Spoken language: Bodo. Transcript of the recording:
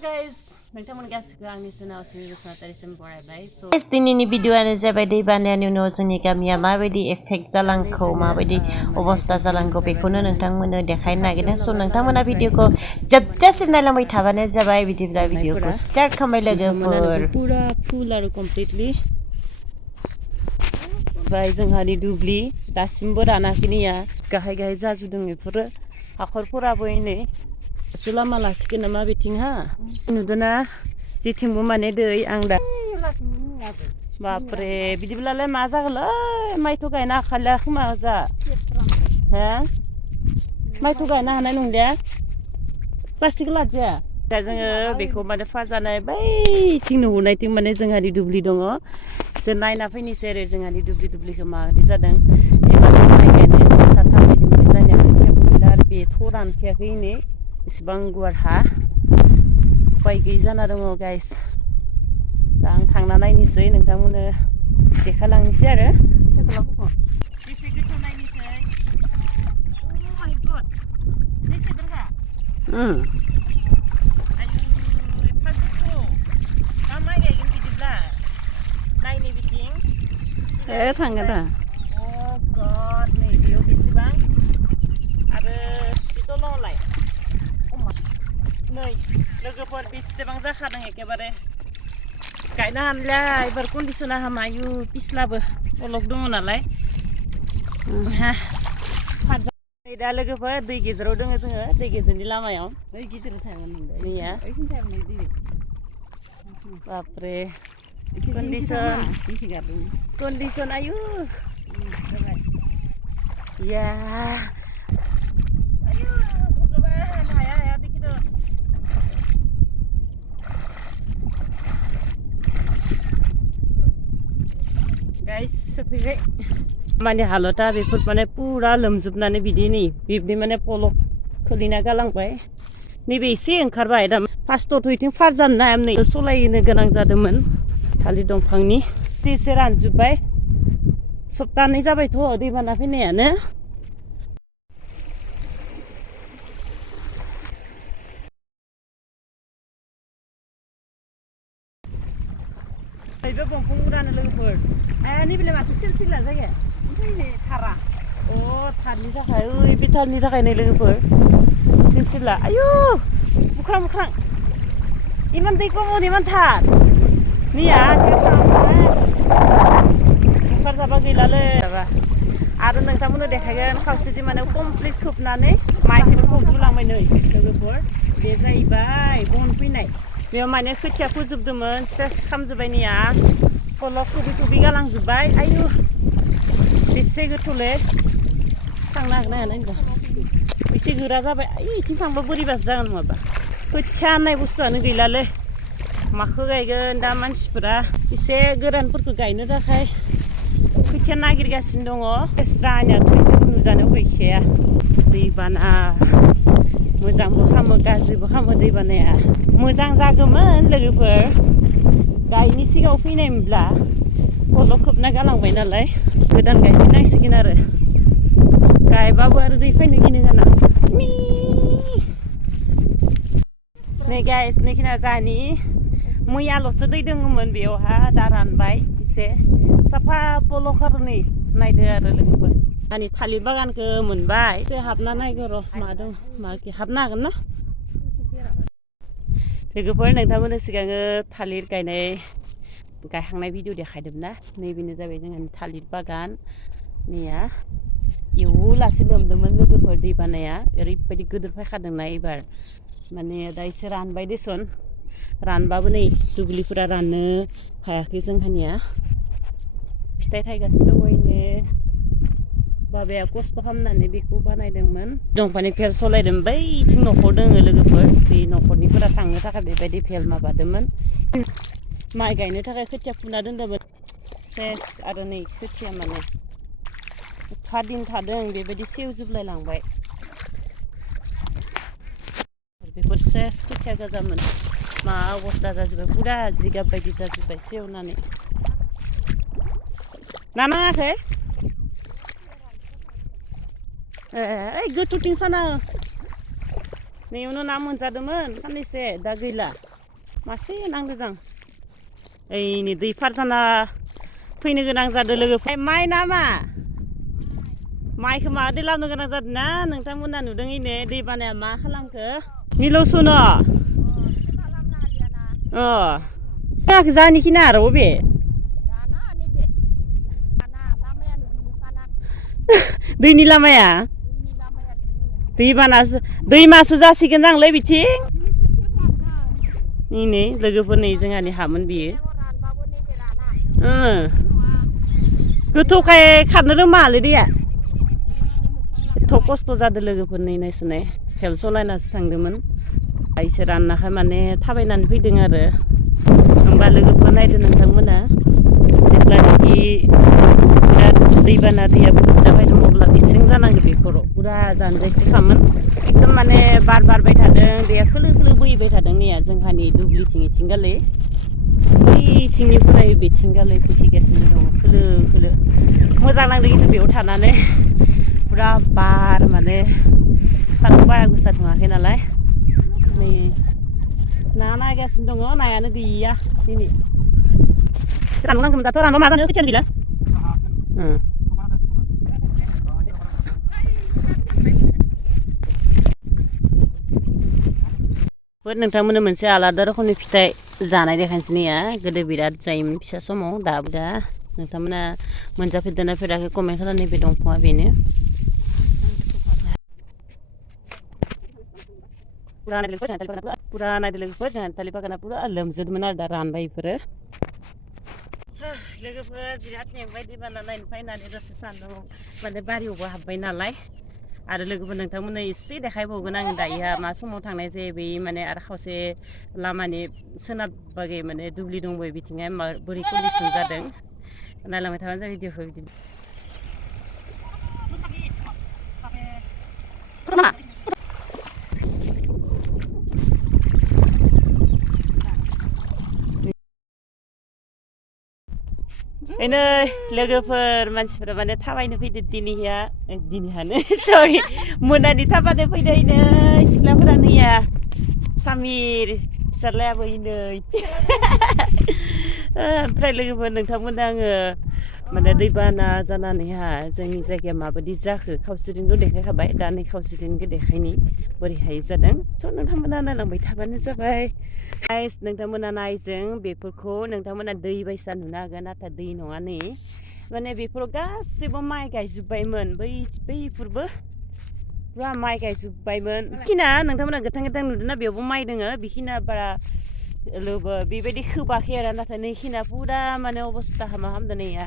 guys, नोंथांमोन गासिबो आंनि चेनेलाव बसुमतारिसिम बरायबाय। दिनैनि भिडिअ'आनो जाबाय दै बानायनि उनाव जोंनि गामिया माबायदि एफेक्ट जालांखौ माबायदि अबस्था जालांखौ बेखौनो नोंथांमोननो देखायनो नागिरदों। स' नोंथांमोना भिडिअ'खौ जोबजासिम नायलांबाय थाबानो जाबाय। बिदिब्ला भिडिअ'खौ स्टार्ट खालामबाय लोगोफोर। पुरा फुल आरो कमप्लिटलि ओमफ्राय जोंहानि दुब्लि दासिमबो रानाखैनिया गाहाय गाहाय जाजुदों बेफोरो हाखरफोराबो नै दासो लामा लासिगोन नामा बिथिंहा नुदोंना जेथिंबो माने दै आं दा बापरे बिदिब्लालाय मा जागोनलै माइथ' गायनो हाखालिया खोमा जा हो माइथ' गायनो हानाय नंलिया प्लास्टिक लादजाया दा जोङो बेखौ माने फाजानाय बैथिं नुहुरनायथिं माने जोंहानि दुब्लि दङ जों नायना फैनोसै आरो जोंहानि दुब्लिखौ माबायदि जादों एबार माइ गायनाय साथा बायदि माने जानिया खोथियाबो गैला आरो बेथ' रानखायाखै नै इसेबां गुवार हा उपाय गैयि जाना दङ गाइस दा आं थांना नायनोसै नोंथांमोननो देखायलांनोसै आरो बेसे गोथौ नायनोसै अ माय गड बेसे दरगा आयु एफा गोथौ मा माइ गायगोन बिदिब्ला नायनो बिथिं थांगोन दा अ गड नै बेयाव बेसेबां आरो बे दलङावलाय नै लोगोफोर बेसेबां जाखादों एखेबारे गायनो हानोलै एबार कन्डिसना हामा आयु पिस्लाबो अलग दङ नालाय नै दा लोगोफोर दै गेजेराव दङ जोङो दै गेजेरनि लामायाव दै गेजेराव थागोन नैया बापरे कन्डिसन आयु या गाइस सफैबाय माने हालोदा बेफोर माने पुरा लोमजोबनानै बिदि नै बिब्दि माने पलक खोलैना गालांबाय नैबे एसे ओंखारबाय दा फार्स्टआवथ' बिथिं फार जानो हायामोन नै सलायनो गोनां जादोंमोन थालिर दंफांनि एसे रानजोब्बाय सप्तानै जाबायथ' दैबाना फैनायानो नैबे दंफां मुरानो लोगोफोर नैबेलाय माथो सिलसिला जायगाया ओमफ्राय थारा अ थारनि थाखाय ओइ बे थारनि थाखाय नै लोगोफोर सिलसिला आयु बुख्रां बुख्रां इमान दै कमन इमान थार निया बुखार जाबा गैलालै आरो नोंथांमोननो देखायगोन खावसेथि माने कमप्लिट खोबनानै माइखौनो फबजोबलांबाय नै लोगोफोर बे जाहैबाय बन फैनाय बेयाव माने खोथिया फोजोबदोंमोन सेस खालामजोब्बाय निया फलक थुबि थुबि गालांजोब्बाय आयु बेसे गोथौलै थांनो हागोन ना हाया नायनो एसे गोरा जाबाय आइ इथिं थांबा बोरैबासो जागोन नङाबा खोथिया होननाय बुस्थुआनो गैलालै माखौ गायगोन दा मानसिफोरा एसे गोरानफोरखौ गायनो थाखाय खोथिया नागिरगासिनो दङ जानियाथ' एसेबो नुजानो गैखाया दैबाना मोजांबो खालामो गाज्रिबो खालामो दैबानाया मोजां जागौमोन लोगोफोर गायनि सिगाङाव फैनायमोनब्ला फलक खोबना गालांबाय नालाय गोदान गायफिननांसिगोन आरो गायबाबो आरो दै फैनो गिनो गोनां नै गाइस नैखिना जानि मैयाल'सो दै दङमोन बेयावहा दा रानबाय एसे साफा पलक आरो नै नायदो आरो लोगोफोर आंनि थालिर बागानखौ मोनबाय एसे हाबना नायगौ र' मा दं मा हाबनो हागोन ना लोगोफोर नोंथांमोननो सिगाङो थालिर गायखांनाय भिडिअ देखायदोंमोन ना नैबेनो जाबाय जोंहानि थालिर बागान नैया इयाव लासै लोमदोंमोन लोगोफोर दै बानाया ओरैबायदि गिदिर फैखादोंना एबार माने दा एसे रानबाय देसन रानबाबो नै दुब्लिफोरा राननो हायाखै जोंहानिया फिथाइ थायगासिनो दङ इनो बाबाया खस्थ' खालामनानै बेखौ बानायदोंमोन दंफांनि भेल सालायदोंमोन बैथिं न'खर दङ लोगोफोर बे न'खरनिफोरा थांनो थाखाय बेबायदि भेल माबादोंमोन माइ गायनो थाखाय खोथिया फुना दोनदोंमोन सेस आरो नै खोथिया माने एफा दिन थादों बेबायदि सेवजोबलाय लांबाय बेफोर सेस खोथिया गोजामोन मा अबस्था जाजोब्बाय पुरा जिगाब बायदि जाजोब्बाय सेवनानै ना नाङाखै ओइ गोथौथिं साना नैयावनो ना मोनजादोंमोन साननैसो दा गैला मासे नांदो जों ओइनि दै पार जाना फैनो गोनां जादों लोगोफोर माइ नामा माइखौ मादै लाबोनो गोनां जादों ना नोंथांमोना नुदों इनो दै बानाया मा खालामखो मिलौसुन जानिखिना आरो बबे दैनि लामाया दैमासो जासिगोन जांलै बिथिं नै लोगोफोर नै जोंहानि हामोन बियो गोथौखाय खारनो रोंमालै दैया एथ' खस्थ' जादों लोगोफोर नै नायस'नाय फेल सलायनासो थांदोंमोन इसोर राननाखाय माने थाबायनानै फैदों आरो होमबा लोगोफोर नायदो नोंथांमोना जेब्लानाखि बिराद दैबाना दैया बुरजा फैदों अब्ला बेसेबां जानांगौ बेखौ पुरा जानजायसो खामोन एकदम माने बार बारबाय थादों दैया खोलो खोलो बोहैबाय थादों नैया जोंहानि दुब्लिथिं इथिंगालै बैथिंनिफ्राय बेथिंगालै बोहैगासिनो दङ खोलो खोलो मोजां नांदों खिन्थु बेयाव थानानै पुरा बार माने सान्दुं बारा गोसा दुङाखै नालाय नै ना नायगासिनो दङ नायानो गैया दिनै सान्दुं नांगौमोन दाथ' रानबा मा जानो खोथियानो गैला नोंथांमोननो मोनसे आलादा रोखोमनि फिथाइ जानाय देखायनोसै नैया गोदो बिराद जायोमोन फिसा समाव दाबो दा नोंथांमोना मोनजाफेरदोंना फेराखै कमेन्ट खालाम नैबे दंफाङा बेनो पुरा नायदो लोगोफोर जोंहा थालिर बागाना पुरा लोमजोबदोंमोन आरो दा रानबाय बेफोरो लोगोफोर बिराद मेंबाय दैबाना नायनो फैनानै दसे सान्दुं माने बारियावबो हाबबाय नालाय आरो लोगोफोर नोंथांमोननो एसे देखायबावगोन आं दायो मा समाव थांनाय जायो बै माने आरो खावसे लामानि सोनाब बागै माने दुब्लि दंबायो बिथिंहाय बोरै कन्डिसन जादों नायलांबाय थाबानो जाबाय भिडिअखौ बिदिनो नै लोगोफोर मानसिफोरा माने थाबायनो फैदो दिनैहानो सरि मोनानि थाबायनो फैदो नै सिख्लाफोरा नैया सामिर फिसाज्लायाबो नै ओमफ्राय लोगोफोर नोंथांमोननो आङो माने दैबाना जानानैहा जोंनि जायगाया माबायदि जाखो खावसेथिंखौ देखायखाबाय दा नै खावसेथिंखौ देखायनि बोरैहाय जादों स' नोंथांमोना नायलांबाय थाबानो जाबाय नोंथांमोना नायजों बेफोरखौ नोंथांमोना दै बायसा नुनो हागोन नाथाय दै नङा नै माने बेफोराव गासैबो माइ गायजोब्बायमोन बैफोरबो पुरा माइ गायजोब्बायमोन बेखिना नोंथांमोना गोथां गोथां नुदोंना बेयावबो माइ दोङो बेखिना बारा बेबायदि खोबाखै आरो नाथाय नैखिना पुरा माने अबस्था हामा हामदों नैया